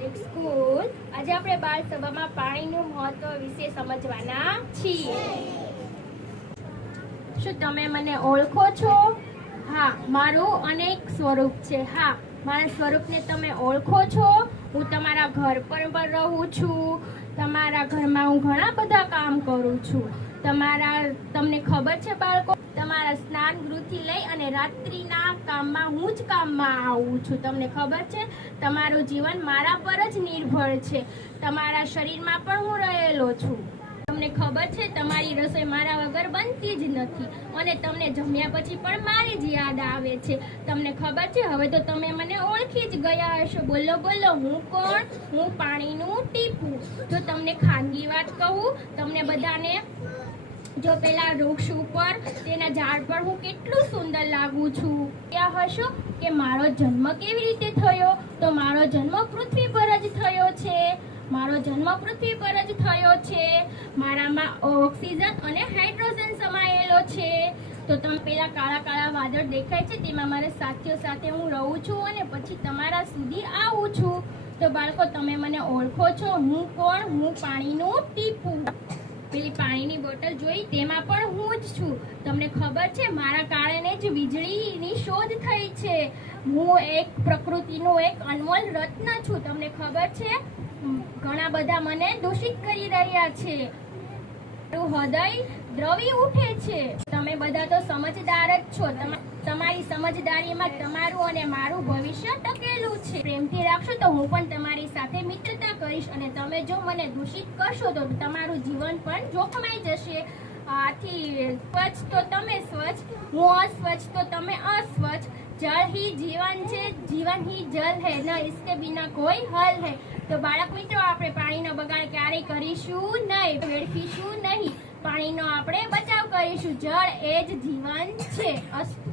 School આજે આપણે બાળ સભામાં પાણીનું મહત્વ વિશે સમજવાના છીએ। શું તમે મને ઓળખો છો? હા, મારું અનેક સ્વરૂપ છે। હા, મારા સ્વરૂપને તમે ઓળખો છો? હું તમારા ઘર પર પણ રહું છું। તમારા ઘરમાં હું ઘણા બધા કામ કરું છું। તમને ખબર છે બાળકો, તમારા સ્નાન ગૃહથી લઈ અને રાત્રિના કામમાં હું જ કામમાં આવું છું। તમને ખબર છે, તમારું જીવન મારા પર જ નિર્ભર છે। તમારા શરીરમાં પણ હું રહેલો છું। તમને ખબર છે, તમારી રસોઈ મારા વગર બનતી જ નથી અને તમને જમ્યા પછી પણ મારી જ યાદ આવે છે। તમને ખબર છે, હવે તો તમે મને ઓળખી જ ગયા હશો। બોલો બોલો, હું કોણ? હું પાણીનું ટીપું। જો તમને ખાનગી વાત કહું, તમને બધાને જો પેલા વૃક્ષ ઉપર તેના ઝાડ પર હું કેટલું સુંદર લાગુ છું। ત્યાં હશો કે મારો જન્મ કેવી રીતે થયો? તો મારો જન્મ પૃથ્વી પર જ થયો છે। મારો જન્મ પૃથ્વી પર જ થયો છે। મારામાં ઓક્સિજન અને હાઇડ્રોજન સમાયેલો છે। તો તમે પેલા કાળા કાળા વાદળ દેખાય છે, તેમાં મારા સાથીઓ સાથે હું રહું છું અને પછી તમારા સુધી આવું છું। તો બાળકો, તમે મને ઓળખો છો? હું કોણ? હું પાણીનું ટીપું। પેલી પાણીની બોટલ જોઈ, તેમાં પણ હું જ છું। તમને ખબર છે, મારા કારણે જ વીજળીની શોધ થઈ છે। હું એક પ્રકૃતિનું એક અનમોલ રત્ન છું। તમને ખબર છે, ઘણા બધા મને દૂષિત કરી રહ્યા છે। મારું હૃદય દ્રવી ઉઠે છે। તમે બધા તો સમજદાર જ છો। તમારી સમજદારીમાં તમારું અને મારું ભવિષ્ય ટકેલું છે। પ્રેમથી રાખશો તો હું પણ તમારી સાથે મિત્રતા કરીશ અને તમે જો મને દૂષિત કરશો તો તમારું જીવન પણ જોખમાઈ જશે। આથી સ્વચ્છ તો તમે સ્વચ્છ, હું અસ્વચ્છ તો તમે અસ્વચ્છ। જલ ही जीवन છે, જીવન ही जल है, न इसके बिना कोई हल है। તો બાળક મિત્રો, આપણે પાણીનો બગાડ ક્યારેય કરીશું નહીં, વેડફીશું નહીં। પાણીનો આપણે બચાવ કરીશું। જળ એ જ જીવન છે। અસ્તુ।